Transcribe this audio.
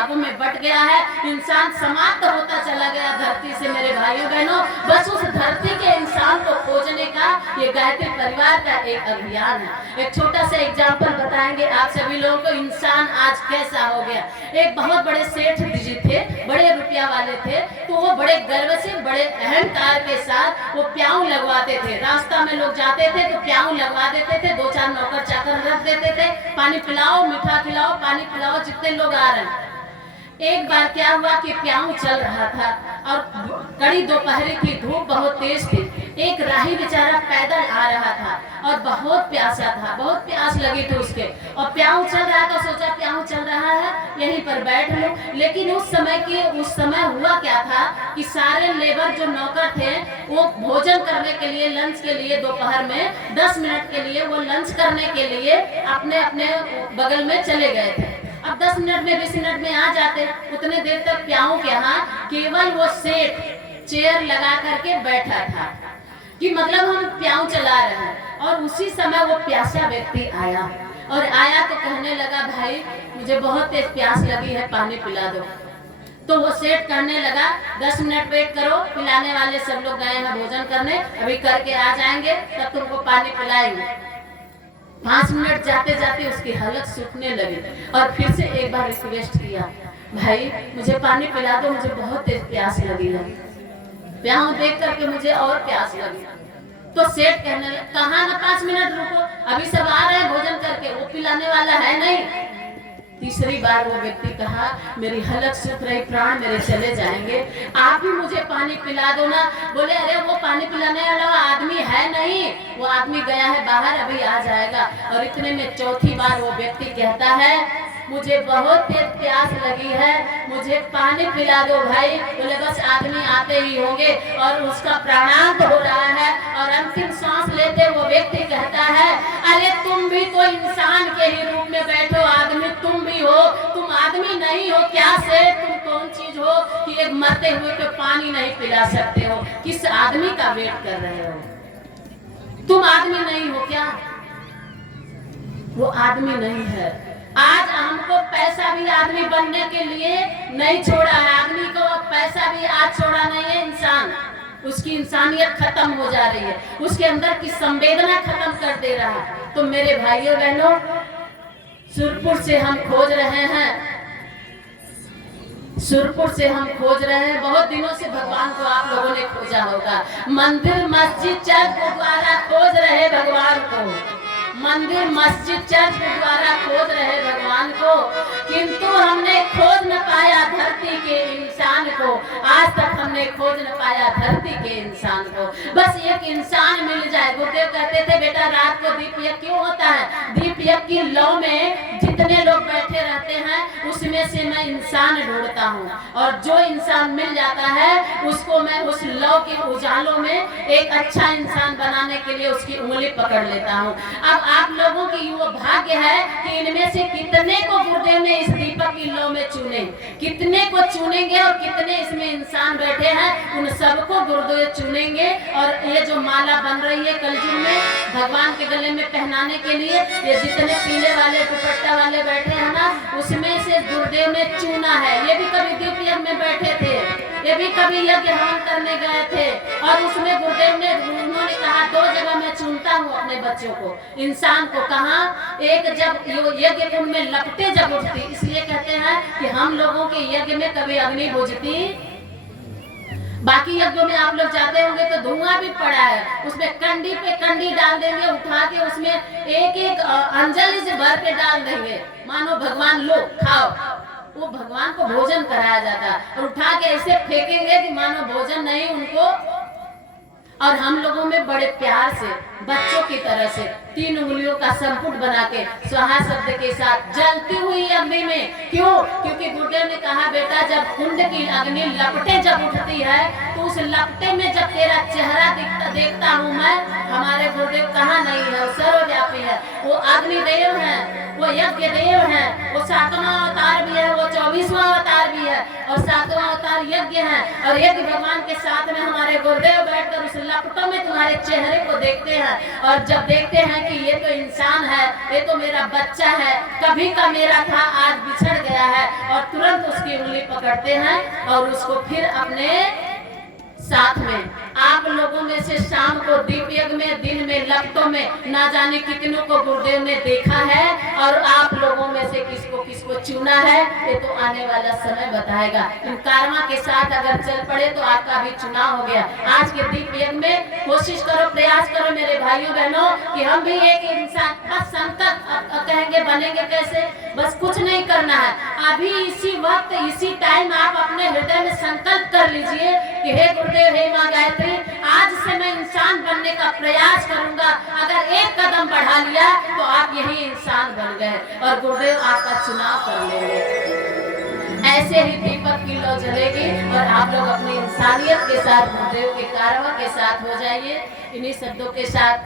भागों में बट गया है, इंसान समाप्त होता चला गया धरती से। मेरे भाइयों बहनों, बस उस धरती के इंसान को खोजने का ये गायत्री परिवार का एक अभियान है। एक छोटा सा एग्जाम्पल बताएंगे आप सभी लोगों को, इंसान आज कैसा हो गया। एक बहुत बड़े सेठ जी थे, बड़े रुपया वाले थे, तो वो बड़े गर्व से, बड़े अहंकार के साथ वो प्याऊ लगवाते थे। रास्ता में लोग जाते थे तो प्याऊ लगवा देते थे, 2-4 नौकर चाकर रख देते थे, पानी पिलाओ, मीठा खिलाओ, पानी पिलाओ, जितने लोग आ रहे हैं। एक बार क्या हुआ कि प्याऊ चल रहा था और कड़ी दोपहरी की धूप बहुत तेज थी। एक राही बेचारा पैदल आ रहा था और बहुत प्यासा था, बहुत प्यास लगी थी उसके, और प्याऊ चल रहा था, सोचा प्याऊ चल रहा है यहीं पर बैठ लो। लेकिन उस समय हुआ क्या था कि सारे लेबर जो नौकर थे वो भोजन करने के लिए, लंच के लिए दोपहर में 10 मिनट के लिए वो लंच करने के लिए अपने अपने बगल में चले गए थे। अब 10 मिनट में 20 मिनट में आ जाते, उतने देर तक प्याऊ के यहाँ केवल वो सेठ चेयर लगा करके बैठा था कि मतलब हम प्याऊ चला रहे हैं। और उसी समय वो प्यासा व्यक्ति आया और आया तो कहने लगा, भाई मुझे बहुत तेज प्यास लगी है, पानी पिला दो। तो वो सेठ कहने लगा 10 मिनट वेट करो, पिलाने वाले सब लोग गए हैं भोजन करने, अभी करके आ जाएंगे तब तुमको पानी पिलाएंगे। 5 मिनट जाते जाते उसकी हालत सूखने लगी और फिर से एक बार रिक्वेस्ट किया, भाई मुझे पानी पिला दो, मुझे बहुत तेज प्यास लगी है। प्याऊ देख करके मुझे और प्यास लगी। तो सेठ कहने लगा, कहाँ ना 5 मिनट रुको, अभी सब आ रहे हैं भोजन करके, वो पिलाने वाला है नहीं। तीसरी बार वो व्यक्ति कहा, मेरी हालत सूख रही, प्राण मेरे चले जाएंगे, आप ही मुझे पानी पिला दो ना। बोले, अरे वो पानी पिलाने वाला आदमी है नहीं, वो आदमी गया है बाहर, अभी आ जाएगा। और इतने में चौथी बार वो व्यक्ति कहता है, मुझे बहुत तेज प्यास लगी है, मुझे पानी पिला दो भाई। बोले, बस आदमी आते ही होंगे। और उसका प्राणांत हो रहा है और अंतिम सांस लेते वो व्यक्ति कहता है, अरे तुम भी तो इंसान के ही रूप में बैठो, आदमी तुम भी हो, तुम आदमी नहीं हो क्या से? तुम कौन चीज हो कि एक मरते हुए को पानी नहीं पिला सकते हो? किस आदमी का वेट कर रहे हो? तुम आदमी नहीं हो क्या? वो आदमी नहीं है। आज हमको पैसा भी आदमी बनने के लिए नहीं छोड़ा है, आदमी को पैसा भी आज छोड़ा नहीं है। इंसान, उसकी इंसानियत खत्म हो जा रही है, उसके अंदर की संवेदना खत्म कर दे रहा है। तो मेरे भाइयों बहनों, सुरपुर से हम खोज रहे हैं, सुरपुर से हम खोज रहे हैं, बहुत दिनों से भगवान को आप लोगों ने खोजा होगा। मंदिर मस्जिद चर्च गुरुद्वारा खोज रहे भगवान को, मंदिर मस्जिद चर्च गुरुद्वारा खोज रहे भगवान को, किंतु हमने खोज न पाया धरती के इंसान को। आज तक हमने खोज न पाया धरती के इंसान को। बस एक इंसान मिल जाए। गुरुदेव कहते थे, बेटा रात को दीप यज्ञ क्यों होता है? दीप यज्ञ की लौ में जितने लोग बैठे रहते हैं उसमें से मैं इंसान ढूंढता हूँ, और जो इंसान मिल जाता है उसको मैं उस लौ के उजालों में एक अच्छा इंसान बनाने के लिए उसकी उंगली पकड़ लेता हूँ। अब आप लोगों की वो भाग्य है कि इनमें से कितने को गुरुदेव ने इस दीपक की लौ में चुने, कितने को चुनेंगे और कितने इसमें इंसान बैठे हैं, उन सबको गुरुदेव चुनेंगे। और ये जो माला बन रही है कलयुग में भगवान के गले में पहनाने के लिए, ये जितने पीले वाले दुपट्टा वाले बैठे हैं ना, उसमें से गुरुदेव ने चुना है। ये भी कभी दीप यज्ञ में बैठे थे, ये भी कभी यज्ञ हवन करने गए थे, और उसमें गुरुदेव ने, उन्होंने कहा 2 जगह मैं चुनता हूँ अपने बच्चों को, इंसान को। कहा, एक जब यज्ञ कुंड में लपटे जब उठती, इसलिए कहते हैं कि हम लोगों के यज्ञ में कभी अग्नि बुझती। बाकी यज्ञों में आप लोग जाते होंगे तो धुआं भी पड़ा है, उसमें कंडी पे कंडी डाल देंगे, उठा के उसमें एक एक अंजलि से भर के डाल देंगे, मानो भगवान लो खाओ। वो भगवान को भोजन कराया जाता है, और उठा के ऐसे फेंकेंगे कि मानो भोजन नहीं उनको। और हम लोगों में बड़े प्यार से, बच्चों की तरह से 3 उंगलियों का संपुट बना के स्वाहा शब्द के साथ जलती हुई अग्नि में, क्यों? क्योंकि गुरुदेव ने कहा, बेटा जब कुंड की अग्नि लपटे जब उठती है तो उस लपटे में जब तेरा चेहरा देखता हूँ मैं, हमारे गुरुदेव कहाँ नहीं है, वो सर्वव्यापी है, वो अग्निदेव है, वो यज्ञ देव है, वो 7वां अवतार भी है, वो 24वां अवतार भी है। और सातवां अवतार यज्ञ है, और यज्ञ भगवान के साथ में हमारे गुरुदेव बैठकर उस लपटों में तुम्हारे चेहरे को देखते हैं, और जब देखते हैं कि ये तो इंसान है, ये तो मेरा बच्चा है, कभी का मेरा था आज बिछड़ गया है, और तुरंत उसकी उंगली पकड़ते हैं और उसको फिर अपने साथ में। आप लोगों में से शाम को दीप यज्ञ में, दिन में लपटों में ना जाने कितनों को गुरुदेव ने देखा है, और आप लोगों में से किसको किसको चुना है ये तो आने वाला समय बताएगा। इन कर्मा के साथ अगर चल पड़े तो आपका भी चुनाव हो गया। आज के दीप यज्ञ में कोशिश करो, प्रयास करो मेरे भाइयों बहनों कि हम भी एक इंसान बस संकट कहेंगे बनेंगे कैसे, बस कुछ नहीं करना है। अभी इसी वक्त इसी टाइम आप अपने हृदय में संकल्प कर लीजिए कि हे गुरुदेव, हे माँ गायत्री, आज से मैं इंसान बनने का प्रयास करूंगा। अगर एक कदम बढ़ा लिया तो आप यही इंसान बन गए और गुरुदेव आपका चुनाव कर लेंगे। ऐसे ही दीपक की लौ जलेगी और आप लोग अपनी इंसानियत के साथ गुरुदेव के कारवा के साथ हो जाइए। इन्हीं शब्दों के साथ